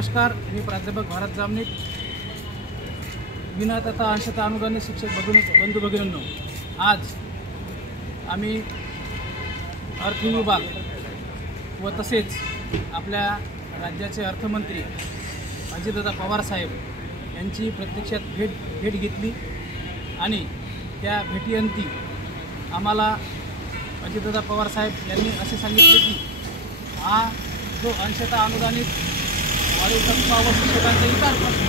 नमस्कार, मी प्राध्यापक भारत जामनिक, विना तथा अंशतः अनुदानित शिक्षक बंधू भगिनींनो, आज आम्ही अर्थ विभाग व तसेच आपल्या राज्याचे अर्थमंत्री अजितदादा पवार साहेब यांची प्रत्यक्षात भेट घेतली आणि त्या भेटीअंती आम्हाला अजितदादा पवार साहेब यांनी असे सांगितले की हा जो अंशतः अनुदानित वाढीव तत्त्व व शिक्षकांचा इतर प्रश्न,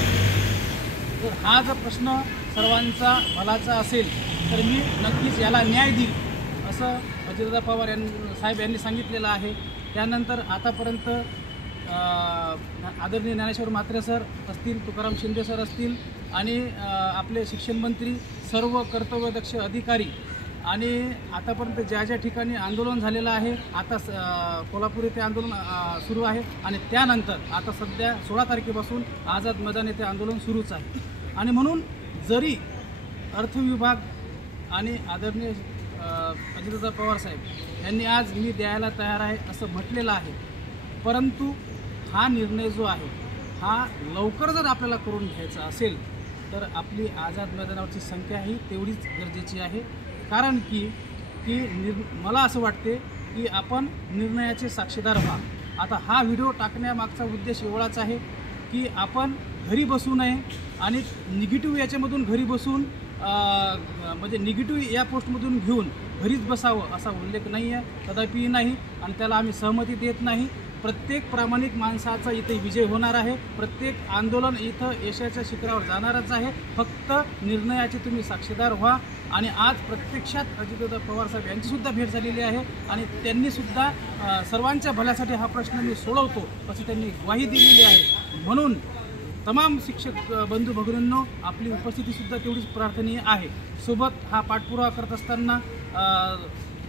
तर हा जर प्रश्न सर्वांचा भलाचा असेल तर मी नक्कीच याला न्याय देईल असं अजितदादा पवार साहेब यांनी सांगितलेलं आहे। त्यानंतर आतापर्यंत आदरणीय ज्ञानेश्वर म्हात्रे सर असतील, तुकाराम शिंदे सर असतील आणि आपले शिक्षण मंत्री, सर्व कर्तव्यदक्ष अधिकारी आणि आतापर्यंत ज्या ज्या ठिकाणी आंदोलन झालेलं आहे, आता कोल्हापूर येथे आंदोलन सुरू आहे आणि त्यानंतर आता सध्या 16 तारखेपासून आझाद मैदान येथे आंदोलन सुरूच आहे। आणि म्हणून जरी अर्थ विभाग आणि आदरणीय अजितदादा पवार साहेब यांनी आज मी द्यायला तयार आहे असं म्हटलेलं आहे, परंतु हा निर्णय जो आहे हा लवकर जर आपल्याला करून घ्यायचा असेल तर आपली आझाद मैदानावरची संख्याही तेवढीच गरजेची आहे। कारण की मला असं वाटते की आपण निर्णयाचे साक्षीदार व्हा। आता हा व्हिडिओ टाकण्यामागचा उद्देश एवढाच आहे की आपण घरी बसू नये आणि निगेटिव्ह याच्यामधून घरी बसून म्हणजे निगेटिव्ह या पोस्टमधून घेऊन घरीच बसावं असा उल्लेख नाही आहे, कदापिही नाही, आणि त्याला आम्ही सहमती देत नाही। प्रत्येक प्रामाणिक माणसाचा इथे विजय होणार आहे, प्रत्येक आंदोलन इथं यशाच्या शिखरावर जाणारच आहे। फक्त निर्णयाचे तुम्ही साक्षीदार व्हा। आणि आज प्रत्यक्षात अजितदादा पवार साहेब यांचीसुद्धा भेट झालेली आहे आणि त्यांनीसुद्धा सर्वांच्या भल्यासाठी हा प्रश्न मी सोडवतो अशी त्यांनी ग्वाही दिलेली आहे। म्हणून तमाम शिक्षक बंधू भगिनींनो, आपली उपस्थितीसुद्धा तेवढीच प्रार्थनीय आहे। सोबत हा पाठपुरावा करत असताना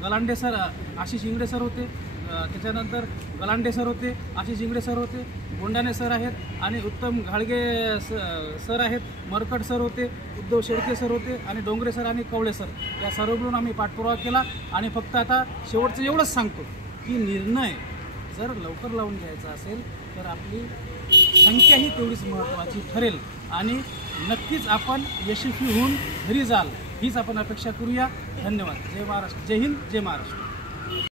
गलांडे सर, आशिष इंगडे सर होते, त्याच्यानंतर गलांडे सर होते, आशिष इंगडे सर होते, गोंडाने सर आहेत आणि उत्तम घाळगे सर आहेत, मरकट सर होते, उद्धव शेळके सर होते आणि डोंगरे सर आणि कवळे सर, या सर्व मिळून आम्ही पाठपुरावा केला। आणि फक्त आता शेवटचं एवढंच सांगतो की निर्णय जर लवकर लावून घ्यायचा असेल तर आपली संख्या ही तेवढीच महत्त्वाची ठरेल आणि नक्कीच आपण यशस्वी होऊन घरी जाल हीच आपण अपेक्षा करूया। धन्यवाद। जय महाराष्ट्र, जय हिंद, जय महाराष्ट्र।